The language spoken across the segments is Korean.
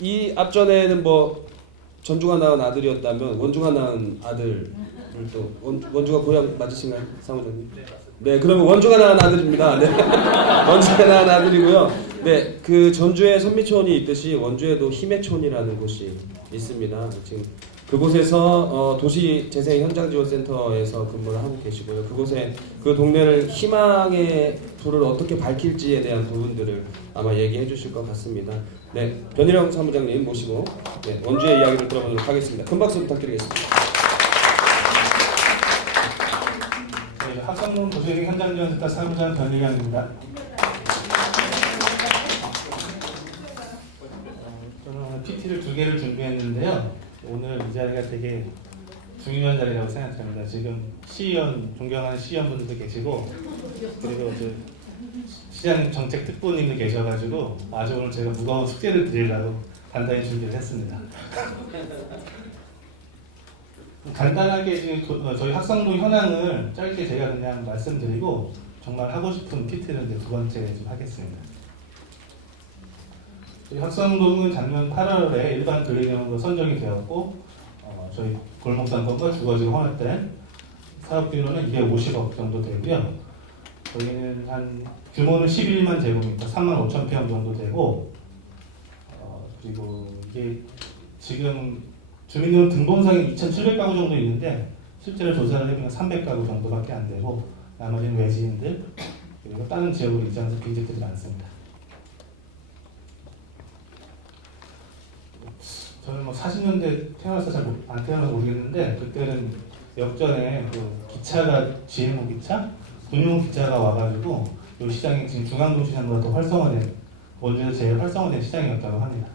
이 앞전에는 뭐 전주가 낳은 아들이었다면 원주가 낳은 아들을 또 원주가 고향 맞으신가요, 사무장님? 네, 맞습니다. 네, 그러면 원주가 낳은 아들입니다. 네. 원주가 낳은 아들이고요. 네, 그 전주에 선미촌이 있듯이 원주에도 희매촌이라는 곳이 있습니다. 지금 그곳에서 도시재생 현장지원센터에서 근무를 하고 계시고요. 그곳에 그 동네를 희망의 불을 어떻게 밝힐지에 대한 부분들을 아마 얘기해 주실 것 같습니다. 네, 변희령 사무장님 모시고 네, 원주의 이야기를 들어보도록 하겠습니다. 큰 박수 부탁드리겠습니다. 네, 학성동 도시재생 현장지원센터 사무장 변희령입니다. 저는 PT를 2개를 준비했는데요. 오늘 이 자리가 되게 중요한 자리라고 생각합니다. 지금 시의원, 존경하는 시의원분들도 계시고 그리고 시장 정책 특보님도 계셔가지고 아주 오늘 제가 무거운 숙제를 드리려고 간단히 준비를 했습니다. 간단하게 지금 저희 학성동 현황을 짧게 제가 그냥 말씀드리고 정말 하고 싶은 PT를 이제 2번째 좀 하겠습니다. 저희 학성동은 작년 8월에 일반 근린형으로 선정이 되었고 저희 골목상권과 주거지가 혼합된 사업 규모는 250억 정도 되고요. 저희는 한 규모는 11만 제곱미터, 3만 5천 평 정도 되고 그리고 이게 지금 주민등록 등본상에 2,700가구 정도 있는데 실제로 조사를 해보면 300가구 정도밖에 안 되고 나머지는 외지인들 그리고 다른 지역으로 이장해서 빈집들이 많습니다. 저는 뭐 40년대 태어나서 잘 안 태어나서 모르겠는데 그때는 역전에 그 기차가 GMO 기차, 군용 기차가 와가지고 이 시장이 지금 중앙동 시장보다 더 활성화된 원주에서 제일 활성화된 시장이었다고 합니다.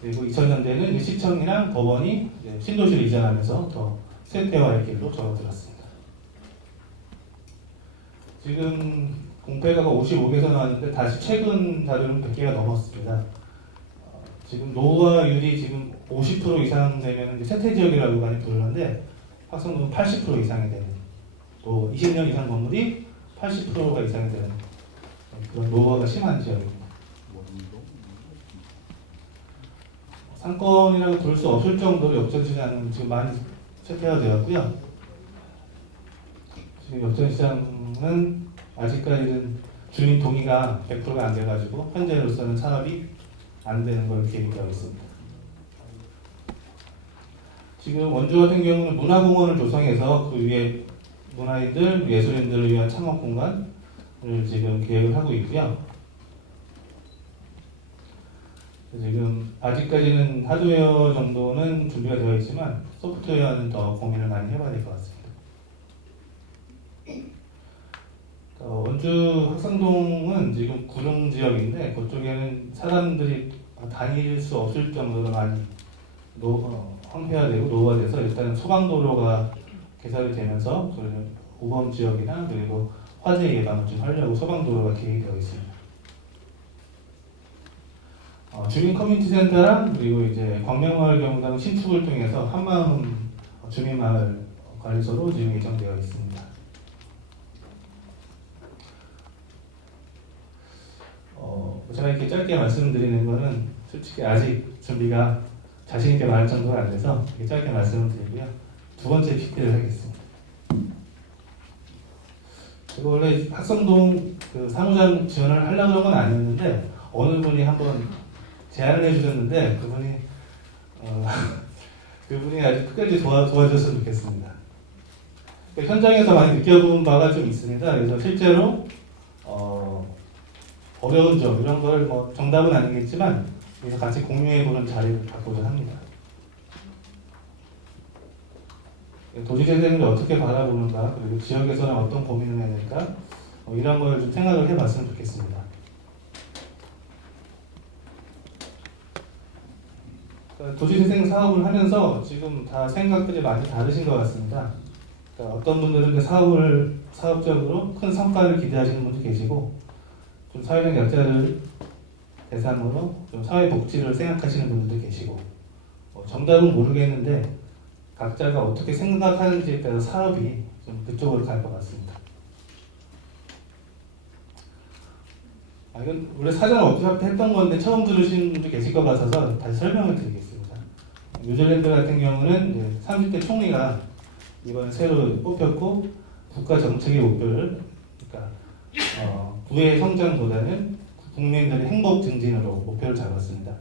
그리고 2000년대는 시청이랑 법원이 신도시를 이전하면서 더 쇠퇴화의 길로 접어들었습니다. 지금 공패가가 55개에서 나왔는데 다시 최근 자료는 100개가 넘었습니다. 지금 노후화율이 지금 50% 이상 되면 이제 쇠퇴 지역이라고 많이 부르는데 학성동은 80% 이상이 되는 또 20년 이상 건물이 80%가 이상이 되는 그런 노후화가 심한 지역입니다. 상권이라고 부를 수 없을 정도로 역전시장은 지금 많이 쇠퇴화되었고요. 지금 역전시장은 아직까지는 주민 동의가 100%가 안 돼가지고 현재로서는 사업이 안 되는 걸 계획하고 있습니다. 지금 원주 같은 경우는 문화공원을 조성해서 그 위에 문화인들, 예술인들을 위한 창업 공간을 지금 계획을 하고 있고요. 지금 아직까지는 하드웨어 정도는 준비가 되어 있지만 소프트웨어는 더 고민을 많이 해봐야 될 것 같습니다. 원주 학성동은 지금 구릉 지역인데 그쪽에는 사람들이 다닐 수 없을 정도로 많이 황폐화되고 노후화돼서 일단 소방도로가 개설이 되면서 우범 지역이나 그리고 화재 예방을 좀 하려고 소방도로가 계획되어 있습니다. 주민 커뮤니티 센터랑 그리고 이제 광명마을 경우당 신축을 통해서 한마음 주민마을 관리소로 지금 예정되어 있습니다. 제가 이렇게 짧게 말씀드리는 거는 솔직히 아직 준비가 자신있게 말할 정도가 안 돼서 이렇게 짧게 말씀을 드리고요. 2번째 PT를 하겠습니다. 제가 원래 학성동 그 사무장 지원을 하려고 그런 건 아니었는데 어느 분이 한번 제안을 해주셨는데 그분이 아주 끝까지 도와줬으면 좋겠습니다. 그러니까 현장에서 많이 느껴본 바가 좀 있습니다. 그래서 실제로 어려운 점 이런 걸 뭐 정답은 아니겠지만 그래서 같이 공유해보는 자리를 갖고자 합니다. 도시재생을 어떻게 바라보는가 그리고 지역에서는 어떤 고민을 해야 될까 이런 걸 좀 생각을 해봤으면 좋겠습니다. 도시재생 사업을 하면서 지금 다 생각들이 많이 다르신 것 같습니다. 그러니까 어떤 분들은 사업적으로 큰 성과를 기대하시는 분도 계시고 좀 사회적 약자를 대상으로 좀 사회복지를 생각하시는 분들도 계시고 정답은 모르겠는데 각자가 어떻게 생각하는지에 따라 사업이 좀 그쪽으로 갈 것 같습니다. 이건 원래 사전 워크숍 때 했던 건데 처음 들으시는 분도 계실 것 같아서 다시 설명을 드리겠습니다. 뉴질랜드 같은 경우는 이제 30대 총리가 이번 새로 뽑혔고 국가 정책의 목표를 그러니까 부의 성장보다는 국민들의 행복 증진으로 목표를 잡았습니다.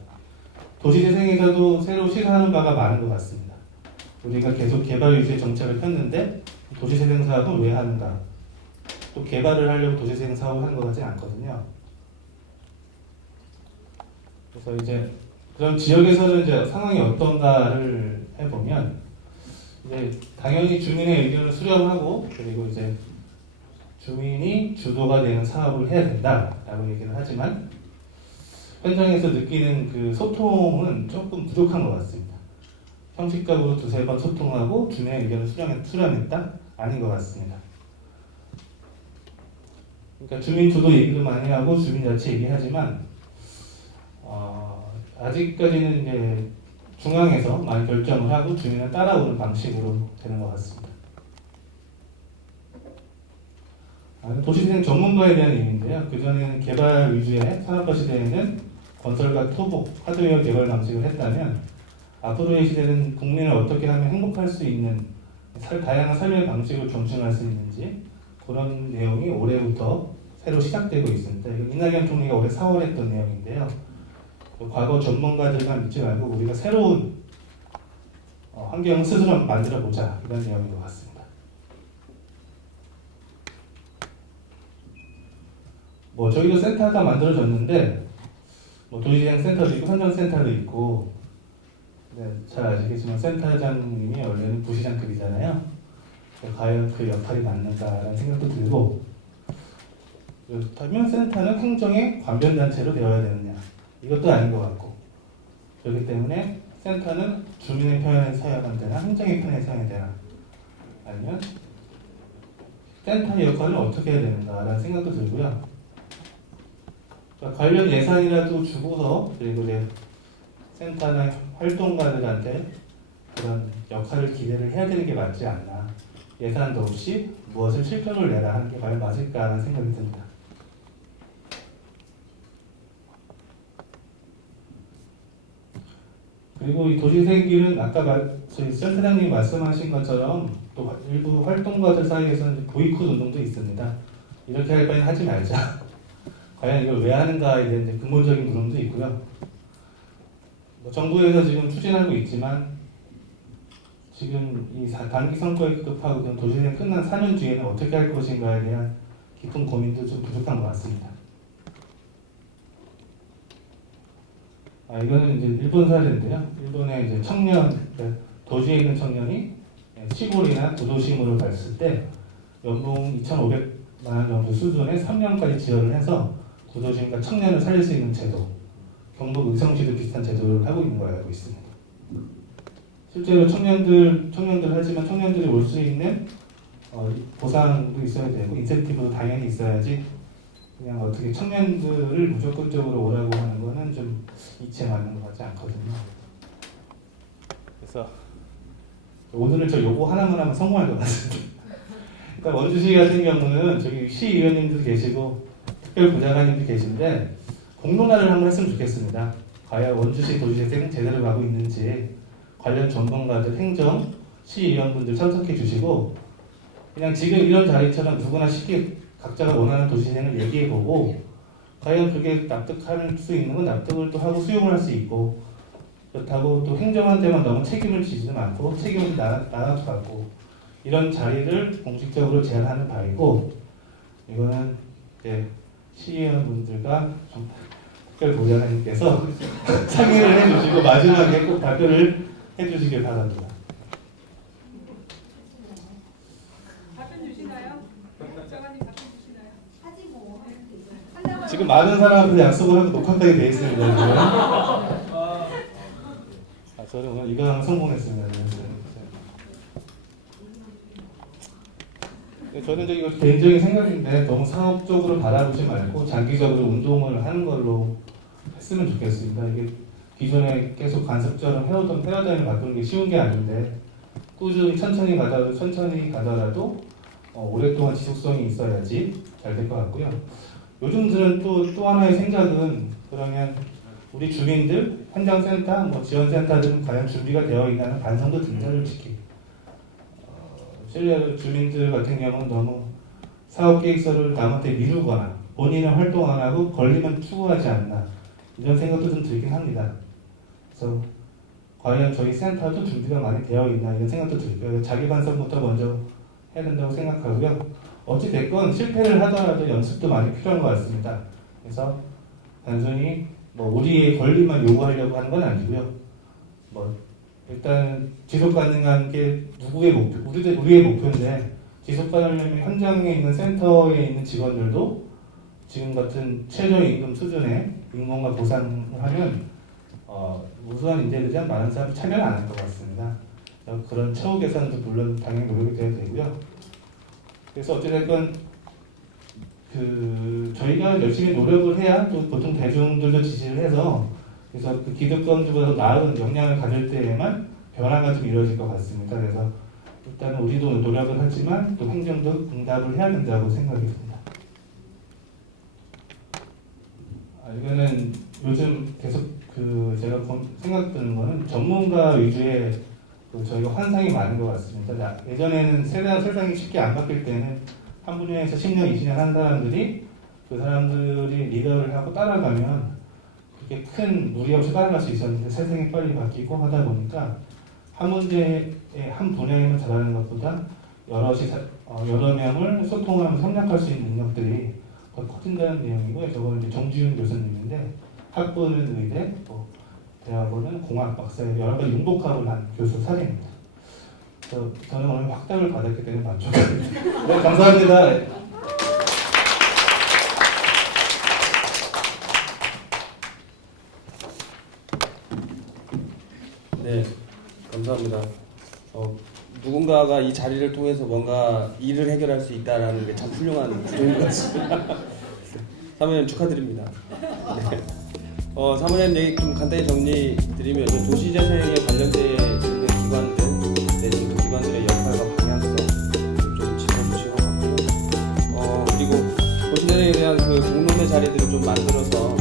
도시재생에서도 새로 시사하는 바가 많은 것 같습니다. 우리가 계속 개발 위주의 정책을 폈는데 도시재생 사업은 왜 하는가? 또 개발을 하려고 도시재생 사업을 하는 것 같지 않거든요. 그래서 이제 그런 지역에서는 이제 상황이 어떤가를 해보면 이제 당연히 주민의 의견을 수렴하고 그리고 이제 주민이 주도가 되는 사업을 해야 된다라고 얘기를 하지만 현장에서 느끼는 그 소통은 조금 부족한 것 같습니다. 형식적으로 두세 번 소통하고 주민의 의견을 수렴했다? 아닌 것 같습니다. 그러니까 주민 주도 얘기도 많이 하고 주민 자치 얘기하지만 아직까지는 이제 중앙에서 많이 결정을 하고 주민을 따라오는 방식으로 되는 것 같습니다. 도시재생 전문가에 대한 얘기인데요. 그전에는 개발 위주의 산업화 시대에는 건설과 토목, 하드웨어 개발 방식을 했다면 앞으로의 시대는 국민을 어떻게 하면 행복할 수 있는 다양한 삶의 방식을 존중할 수 있는지 그런 내용이 올해부터 새로 시작되고 있습니다. 이거 이낙연 총리가 올해 4월에 했던 내용인데요. 과거 전문가들만 믿지 말고 우리가 새로운 환경을 스스로 만들어 보자 이런 내용인 것 같습니다. 저희도 센터가 만들어졌는데 도시재생 센터도 있고 선정센터도 있고 잘 아시겠지만 센터장님이 원래는 부시장급이잖아요. 과연 그 역할이 맞는가라는 생각도 들고 그렇다면 센터는 행정의 관변단체로 되어야 되느냐 이것도 아닌 것 같고 그렇기 때문에 센터는 주민의 편에 서야 되나 행정의 편에 서야 되나 아니면 센터의 역할을 어떻게 해야 되는가라는 생각도 들고요. 관련 예산이라도 주고서 그리고 이제 센터나 활동가들한테 그런 역할을 기대를 해야 되는 게 맞지 않나. 예산도 없이 무엇을 실적을 내라 하는 게 과연 맞을까 하는 생각이 듭니다. 그리고 이 도시재생기는 아까 저희 센터장님이 말씀하신 것처럼 또 일부 활동가들 사이에서는 보이콧 운동도 있습니다. 이렇게 할 바엔 하지 말자. 과연 이걸 왜 하는가에 대한 근본적인 물음도 있고요. 정부에서 지금 추진하고 있지만 지금 이 단기 성과에 급급하고 도시재생 끝난 4년 뒤에는 어떻게 할 것인가에 대한 깊은 고민도 좀 부족한 것 같습니다. 이거는 이제 일본 사례인데요. 일본의 이제 청년, 도시에 있는 청년이 시골이나 구도심으로 갔을 때 연봉 2,500만 원 정도 수준의 3년까지 지원을 해서 구도심과 청년을 살릴 수 있는 제도, 경북 의성시도 비슷한 제도를 하고 있는 걸로 알고 있습니다. 실제로 청년들 하지만 청년들이 올 수 있는 보상도 있어야 되고 인센티브도 당연히 있어야지 그냥 어떻게 청년들을 무조건적으로 오라고 하는 거는 좀 이치에 맞는 것 같지 않거든요. 그래서 오늘은 저 요거 하나만 하면 성공할 것 같습니다. 그러니까 원주시 같은 경우는 저기 시의원님도 계시고 특별부장관님도 계신데 공론화를 한번 했으면 좋겠습니다. 과연 원주시 도시재생 제대로 가고 있는지 관련 전문가들, 행정, 시의원분들 참석해 주시고 그냥 지금 이런 자리처럼 누구나 쉽게 각자가 원하는 도시재생을 얘기해보고 과연 그게 납득할 수 있는 건 납득을 또 하고 수용을 할 수 있고 그렇다고 또 행정한테만 너무 책임을 지지는 않고 책임을 나눠도 갖고 이런 자리를 공식적으로 제안하는 바이고 이거는 이제 시의원분들과 특별보좌관님께서 상의를 해주시고 마지막에 꼭 답변을 해주시길 바랍니다. 답변 주시나요? 장관님 답변 주시나요? 하지 뭐. 지금 많은 사람한테 약속을 하고 녹화까지 돼 있습니다. 지금. 저는 오늘 이거 하면 성공했습니다. 저는 이제 이거 개인적인 생각인데 너무 상업적으로 바라보지 말고 장기적으로 운동을 하는 걸로 했으면 좋겠습니다. 이게 기존에 계속 간섭처럼 해오던 패러다임을 바꾸는 게 쉬운 게 아닌데 꾸준히 천천히 가더라도 오랫동안 지속성이 있어야지 잘 될 것 같고요. 요즘 들은 또 하나의 생각은 그러면 우리 주민들, 현장센터, 뭐 지원센터들은 과연 준비가 되어 있나는 반성도 듭니다, 솔직히. 실례로 주민들 같은 경우는 너무 사업계획서를 남한테 미루거나 본인은 활동 안 하고 걸리면 추구하지 않나 이런 생각도 좀 들긴 합니다. 그래서 과연 저희 센터도 준비가 많이 되어 있나 이런 생각도 들고요. 자기 반성부터 먼저 해야 된다고 생각하고요. 어찌됐건 실패를 하더라도 연습도 많이 필요한 것 같습니다. 그래서 단순히 뭐 우리의 권리만 요구하려고 하는 건 아니고요. 뭐 일단 지속 가능한 게 누구의 목표, 우리의 목표인데 지속 가능하려면 현장에 있는 센터에 있는 직원들도 지금 같은 최저임금 수준의 임금과 보상을 하면 우수한 인재에 대한 많은 사람이 참여를 안 할 것 같습니다. 그런 처우 개선도 물론 당연히 노력이 돼야 되고요. 그래서 어찌됐건 저희가 열심히 노력을 해야 또 보통 대중들도 지지를 해서 그래서 그 기득권주보다 더 나은 역량을 가질 때에만 변화가 좀 이루어질 것 같습니다. 그래서 일단 우리도 노력을 하지만 또 행정도 응답을 해야 된다고 생각이 듭니다. 이거는 요즘 계속 제가 생각드는 거는 전문가 위주의 저희가 환상이 많은 것 같습니다. 예전에는 세상이 쉽게 안 바뀔 때는 한 분야에서 10년, 20년 한 사람들이 그 사람들이 리더를 하고 따라가면 그렇게 큰 무리 없이 따라갈 수 있었는데 세상이 빨리 바뀌고 하다 보니까 한 문제의 한 분야에만 잘하는 것보다 여러 명을 소통하면서 협력할 수 있는 능력들이 더 커진다는 내용이고요. 저거는 이제 정지윤 교수님인데 학부는 의대, 대학원은 공학 박사 여러 가지 융복합을 한 교수 사례입니다. 저는 오늘 확답을 받았기 때문에 만족합니다. 네, 감사합니다. 네, 감사합니다. 누군가가 이 자리를 통해서 뭔가 일을 해결할 수 있다라는 게 참 훌륭한 구조인 것 같습니다. 사모님 축하드립니다. 네. 사모님 얘기 좀 간단히 정리 드리면 도시재생에 관련되어 있는 기관들 내지는 그 기관들의 역할과 방향성 좀 짚어주신 것 같고요. 그리고 도시재생에 대한 그 공론의 자리들을 좀 만들어서